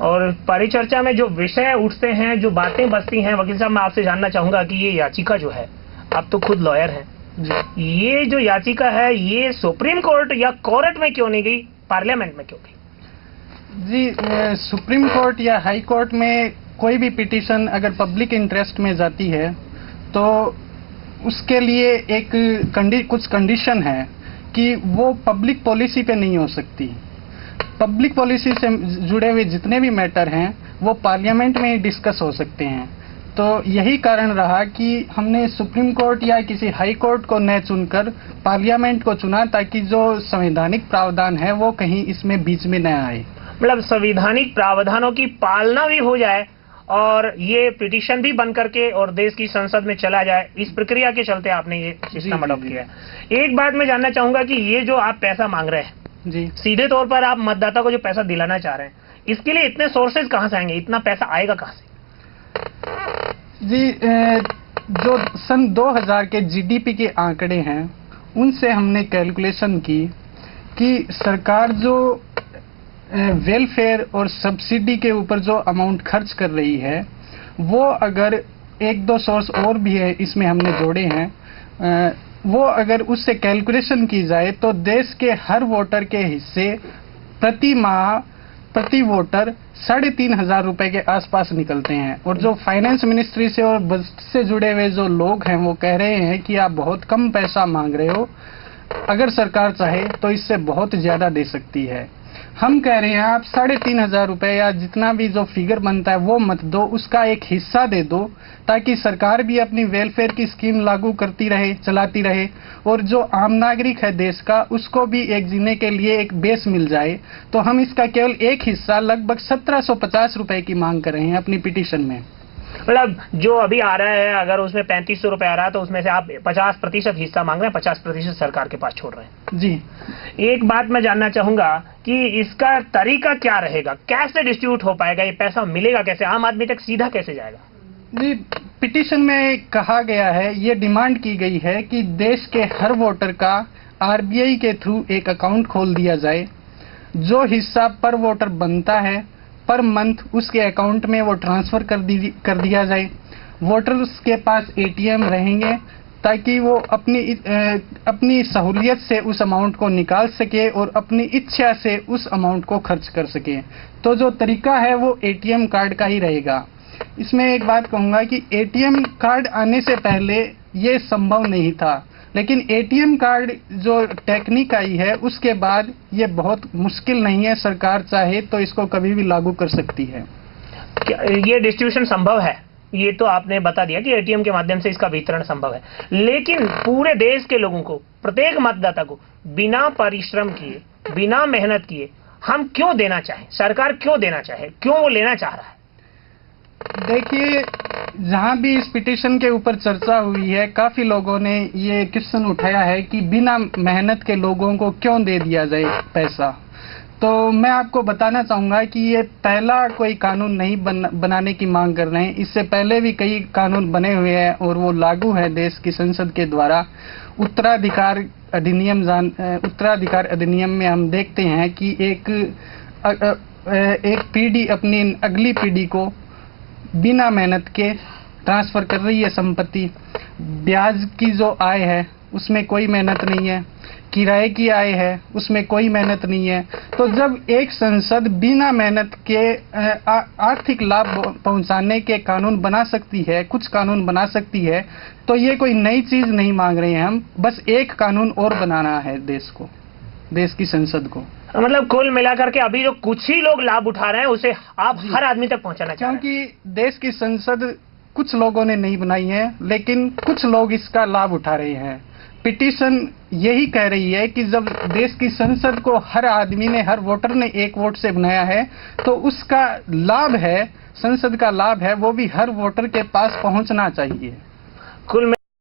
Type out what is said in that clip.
और परिचर्चा में जो विषय उठते हैं, जो बातें बसती हैं, वकील साहब मैं आपसे जानना चाहूंगा कि ये याचिका जो है, आप तो खुद लॉयर हैं, ये जो याचिका है ये सुप्रीम कोर्ट या कोर्ट में क्यों नहीं गई, पार्लियामेंट में क्यों गई? जी, सुप्रीम कोर्ट या हाई कोर्ट में कोई भी पिटीशन अगर पब्लिक इंटरेस्ट में जाती है तो उसके लिए कुछ कंडीशन है कि वो पब्लिक पॉलिसी पे नहीं हो सकती। पब्लिक पॉलिसी से जुड़े हुए जितने भी मैटर हैं वो पार्लियामेंट में ही डिस्कस हो सकते हैं। तो यही कारण रहा कि हमने सुप्रीम कोर्ट या किसी हाई कोर्ट को न चुनकर पार्लियामेंट को चुना, ताकि जो संवैधानिक प्रावधान है वो कहीं इसमें बीच में न आए। मतलब संवैधानिक प्रावधानों की पालना भी हो जाए और ये पिटीशन भी बन करके और देश की संसद में चला जाए, इस प्रक्रिया के चलते आपने ये सिस्टम अडॉप्ट किया है। एक बात मैं जानना चाहूंगा कि ये जो आप पैसा मांग रहे हैं जी, सीधे तौर पर आप मतदाता को जो पैसा दिलाना चाह रहे हैं, इसके लिए इतने सोर्सेज कहां से आएंगे, इतना पैसा आएगा कहां से? जी, जो सन 2000 के जीडीपी के आंकड़े हैं उनसे हमने कैलकुलेशन की कि सरकार जो वेलफेयर और सब्सिडी के ऊपर जो अमाउंट खर्च कर रही है वो अगर एक दो सोर्स और भी है इसमें हमने जोड़े हैं, वो अगर उससे कैलकुलेशन की जाए तो देश के हर वोटर के हिस्से प्रति माह प्रति वोटर 3,500 रुपए के आसपास निकलते हैं। और जो फाइनेंस मिनिस्ट्री से और बजट से जुड़े हुए जो लोग हैं वो कह रहे हैं कि आप बहुत कम पैसा मांग रहे हो, अगर सरकार चाहे तो इससे बहुत ज्यादा दे सकती है। हम कह रहे हैं आप 3,500 रुपए या जितना भी जो फिगर बनता है वो मत दो, उसका एक हिस्सा दे दो, ताकि सरकार भी अपनी वेलफेयर की स्कीम लागू करती रहे, चलाती रहे, और जो आम नागरिक है देश का उसको भी एक जीने के लिए एक बेस मिल जाए। तो हम इसका केवल एक हिस्सा लगभग 1750 रुपए की मांग कर रहे हैं अपनी पिटीशन में। मतलब जो अभी आ रहा है अगर उसमें 3500 रुपए आ रहा है तो उसमें से आप 50% हिस्सा मांग रहे हैं, 50% सरकार के पास छोड़ रहे हैं। जी, एक बात मैं जानना चाहूंगा कि इसका तरीका क्या रहेगा, कैसे डिस्ट्रीब्यूट हो पाएगा, ये पैसा मिलेगा कैसे, आम आदमी तक सीधा कैसे जाएगा? जी, पिटीशन में कहा गया है, ये डिमांड की गई है कि देश के हर वोटर का आरबीआई के थ्रू एक अकाउंट खोल दिया जाए। जो हिस्सा पर वोटर बनता है पर मंथ उसके अकाउंट में वो ट्रांसफर कर दिया जाए। वोटर्स के पास एटीएम रहेंगे ताकि वो अपनी सहूलियत से उस अमाउंट को निकाल सके और अपनी इच्छा से उस अमाउंट को खर्च कर सके। तो जो तरीका है वो एटीएम कार्ड का ही रहेगा। इसमें एक बात कहूंगा कि एटीएम कार्ड आने से पहले ये संभव नहीं था, लेकिन एटीएम कार्ड जो टेक्निक आई है उसके बाद ये बहुत मुश्किल नहीं है, सरकार चाहे तो इसको कभी भी लागू कर सकती है। क्या ये डिस्ट्रीब्यूशन संभव है? ये तो आपने बता दिया कि एटीएम के माध्यम से इसका वितरण संभव है, लेकिन पूरे देश के लोगों को, प्रत्येक मतदाता को बिना परिश्रम किए, बिना मेहनत किए हम क्यों देना चाहें, सरकार क्यों देना चाहे, क्यों वो लेना चाह रहा है? देखिए, जहां भी इस पिटीशन के ऊपर चर्चा हुई है काफी लोगों ने ये क्वेश्चन उठाया है कि बिना मेहनत के लोगों को क्यों दे दिया जाए पैसा। तो मैं आपको बताना चाहूंगा कि ये पहला कोई कानून नहीं बनाने की मांग कर रहे हैं। इससे पहले भी कई कानून बने हुए हैं और वो लागू है देश की संसद के द्वारा। उत्तराधिकार अधिनियम में हम देखते हैं कि एक पीढ़ी अपनी अगली पीढ़ी को बिना मेहनत के ट्रांसफर कर रही है संपत्ति। ब्याज की जो आय है उसमें कोई मेहनत नहीं है, किराए की आय है उसमें कोई मेहनत नहीं है। तो जब एक संसद बिना मेहनत के आर्थिक लाभ पहुंचाने के कानून बना सकती है, कुछ कानून बना सकती है, तो ये कोई नई चीज नहीं मांग रहे हैं हम, बस एक कानून और बनाना है देश को, देश की संसद को। मतलब कुल मिलाकर के अभी जो कुछ ही लोग लाभ उठा रहे हैं उसे आप हर आदमी तक पहुंचाना चाहते हैं। क्योंकि देश की संसद कुछ लोगों ने नहीं बनाई है, लेकिन कुछ लोग इसका लाभ उठा रहे हैं। पिटीशन यही कह रही है कि जब देश की संसद को हर आदमी ने, हर वोटर ने एक वोट से बनाया है, तो उसका लाभ है, संसद का लाभ है, वो भी हर वोटर के पास पहुंचना चाहिए। कुल